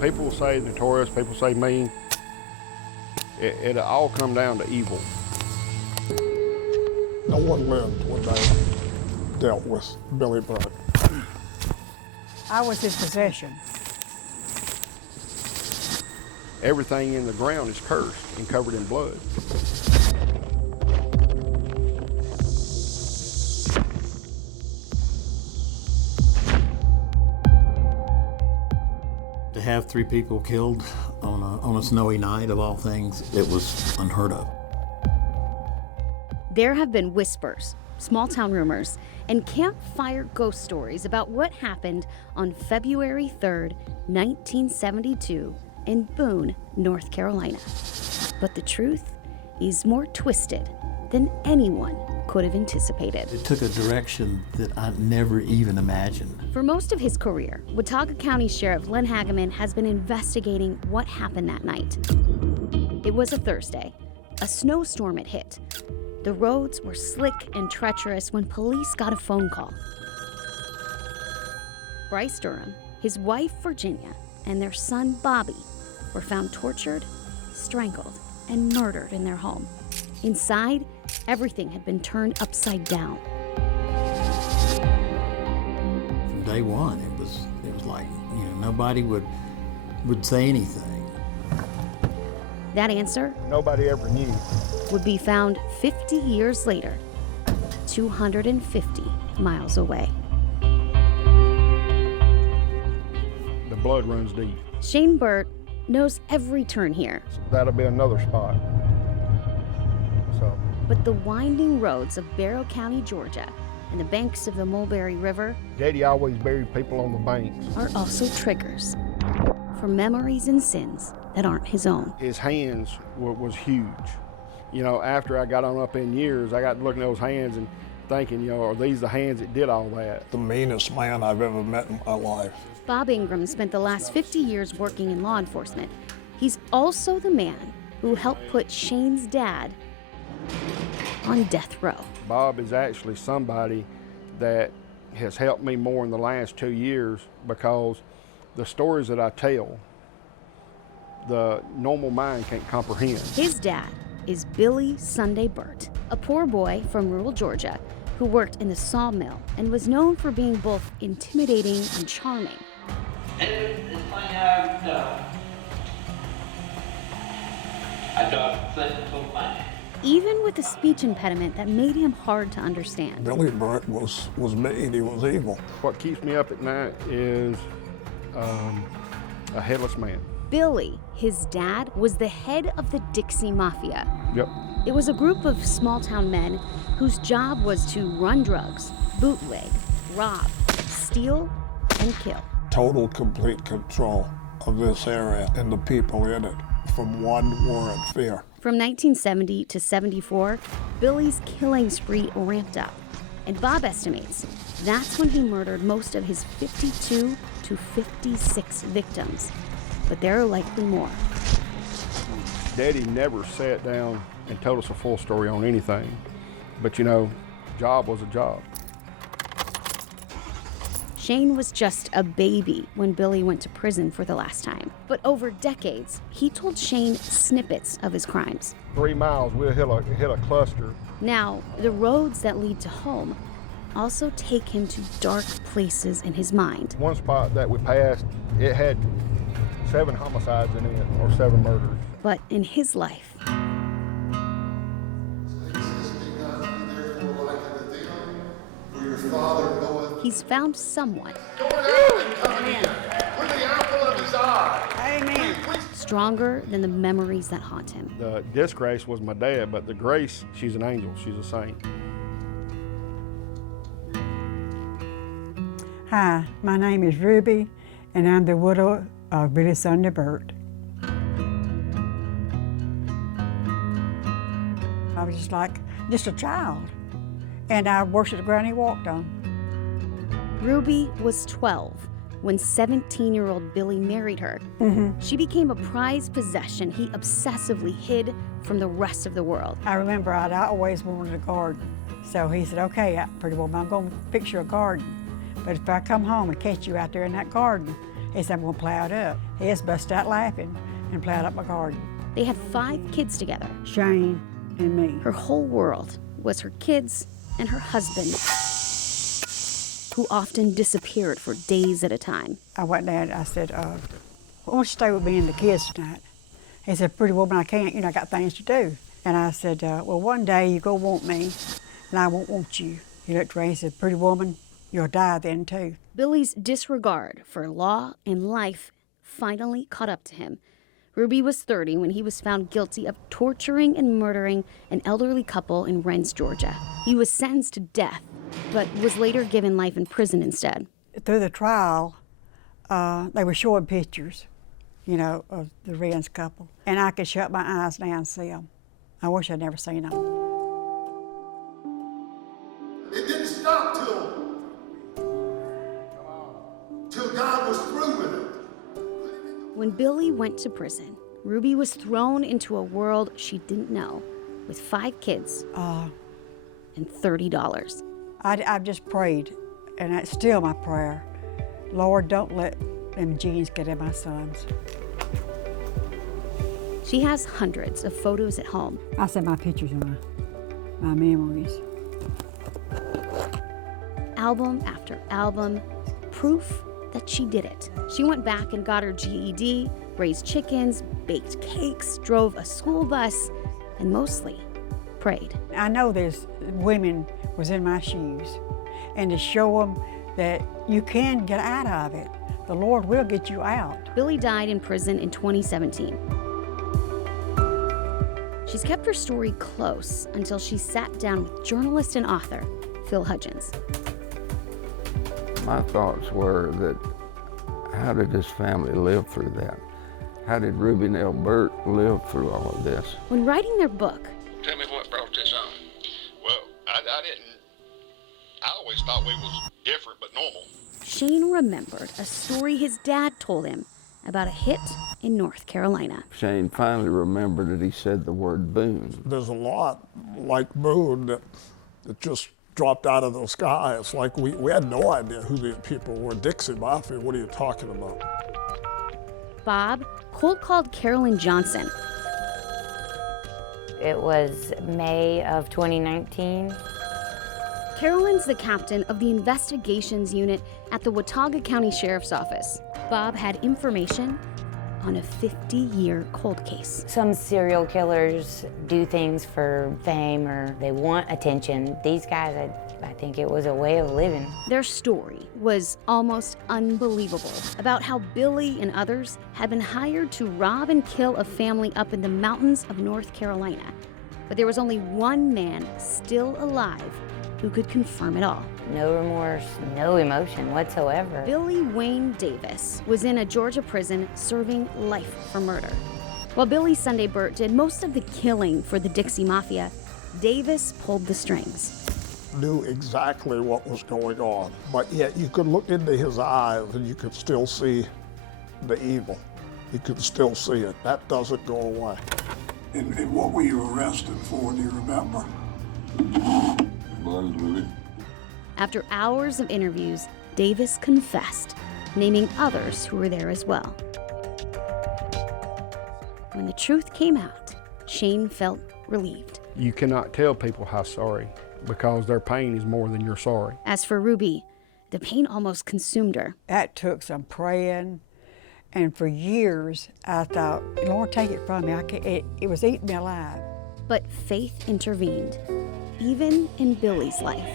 People say notorious, people say mean. It all come down to evil. No one lived when they dealt with Billy Bert. I was his possession. Everything in the ground is cursed and covered in blood. To have 3 people killed on a snowy night, of all things, it was unheard of. There have been whispers, small-town rumors, and campfire ghost stories about what happened on February 3rd, 1972 in Boone, North Carolina. But the truth is more twisted than anyone could have anticipated. It took a direction that I never even imagined. For most of his career, Watauga County Sheriff Len Hageman has been investigating what happened that night. It was a Thursday. A snowstorm had hit. The roads were slick and treacherous when police got a phone call. Bryce Durham, his wife Virginia, and their son Bobby were found tortured, strangled, and murdered in their home. Inside, everything had been turned upside down. From day one, it was like, nobody would say anything. That answer Nobody ever knew. would be found 50 years later, 250 miles away. The blood runs deep. Shane Bert knows every turn here, That'll be another spot. So, but the winding roads of Barrow County, Georgia, and the banks of the Mulberry River Daddy always buried people on the banks. are also triggers for memories and sins that aren't his own. His hands was huge. After I got on up in years, I got looking at those hands and thinking, are these the hands that did all that? The meanest man I've ever met in my life. Bob Ingram spent the last 50 years working in law enforcement. He's also the man who helped put Shane's dad on death row. Bob is actually somebody that has helped me more in the last 2 years because the stories that I tell, the normal mind can't comprehend. His dad is Billy Sunday Bert, a poor boy from rural Georgia who worked in the sawmill and was known for being both intimidating and charming. Even with a speech impediment that made him hard to understand. Billy Bert was mean, he was evil. What keeps me up at night is a headless man. Billy, his dad, was the head of the Dixie Mafia. Yep. It was a group of small-town men whose job was to run drugs, bootleg, rob, steal, and kill. Total, complete control of this area and the people in it from one word, fear. From 1970 to 74, Billy's killing spree ramped up. And Bob estimates that's when he murdered most of his 52 to 56 victims. But there are likely more. Daddy never sat down and told us a full story on anything. But job was a job. Shane was just a baby when Billy went to prison for the last time. But over decades, he told Shane snippets of his crimes. 3 miles, we'll hit a cluster. Now, the roads that lead to home also take him to dark places in his mind. One spot that we passed, it had 7 homicides in it, or 7 murders. But in his life, he's found someone Amen. stronger than the memories that haunt him. The disgrace was my dad, but the grace, she's an angel, she's a saint. Hi, my name is Ruby, and I'm the widow of Billy Sunday Bert. I was just a child, and I worshiped the ground he walked on. Ruby was 12 when 17-year-old Billy married her. She became a prized possession he obsessively hid from the rest of the world. I remember I'd always wanted a garden, so he said, "Okay, pretty woman, I'm going to fix you a garden. But if I come home and catch you out there in that garden, He said, I'm gonna plow it up. He just busted out laughing and plowed up my garden. They had 5 kids together. Shane and me. Her whole world was her kids and her husband, who often disappeared for days at a time. I went down, I said, why don't you stay with me and the kids tonight? He said, pretty woman, I can't, I got things to do. And I said, well, one day you're gonna want me, and I won't want you. He looked around, he said, pretty woman, you'll die then too. Billy's disregard for law and life finally caught up to him. Ruby was 30 when he was found guilty of torturing and murdering an elderly couple in Rennes, Georgia. He was sentenced to death, but was later given life in prison instead. Through the trial, they were showing pictures, of the Rennes couple. And I could shut my eyes now and see them. I wish I'd never seen them. It didn't stop till God was through with it. When Billy went to prison, Ruby was thrown into a world she didn't know, with 5 kids and $30. I've just prayed, and that's still my prayer. Lord, don't let them genes get in my sons. She has hundreds of photos at home. I sent my pictures and my memories. Album after album, proof that she did it. She went back and got her GED, raised chickens, baked cakes, drove a school bus, and mostly prayed. I know there's women was in my shoes, and to show them that you can get out of it. The Lord will get you out. Billy died in prison in 2017. She's kept her story close until she sat down with journalist and author Phil Hudgens. My thoughts were that how did this family live through that? How did Ruby and L. Bert live through all of this? When writing their book, Tell me what brought this on. Well, I didn't. I always thought we was different but normal. Shane remembered a story his dad told him about a hit in North Carolina. Shane finally remembered that he said the word Boone. There's a lot like Boone that just dropped out of the sky. It's like we had no idea who these people were. Dixie Mafia, what are you talking about? Bob cold called Carolyn Johnson. It was May of 2019. Carolyn's the captain of the investigations unit at the Watauga County Sheriff's Office. Bob had information on a 50-year cold case. Some serial killers do things for fame or they want attention. These guys, I think it was a way of living. Their story was almost unbelievable about how Billy and others had been hired to rob and kill a family up in the mountains of North Carolina. But there was only one man still alive who could confirm it all. No remorse, no emotion whatsoever. Billy Wayne Davis was in a Georgia prison serving life for murder. While Billy Sunday Bert did most of the killing for the Dixie Mafia, Davis pulled the strings. Knew exactly what was going on, but yet you could look into his eyes and you could still see the evil. You could still see it. That doesn't go away. And what were you arrested for, do you remember? After hours of interviews, Davis confessed, naming others who were there as well. When the truth came out, Shane felt relieved. You cannot tell people how sorry because their pain is more than your sorry. As for Ruby, the pain almost consumed her. That took some praying, and for years I thought, Lord, take it from me. It was eating me alive. But faith intervened, even in Billy's life.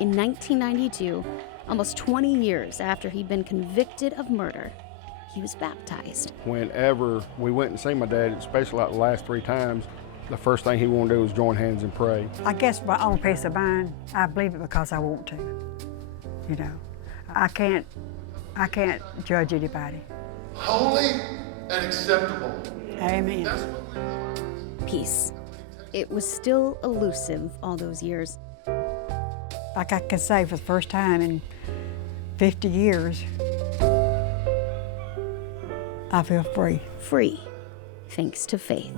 In 1992, almost 20 years after he'd been convicted of murder, he was baptized. Whenever we went and seen my dad, especially like the last 3 times, the first thing he wanted to do was join hands and pray. I guess my own peace of mind, I believe it because I want to. I can't judge anybody. Holy and acceptable. Amen. Peace. It was still elusive all those years. Like I can say for the first time in 50 years, I feel free. Free, thanks to faith.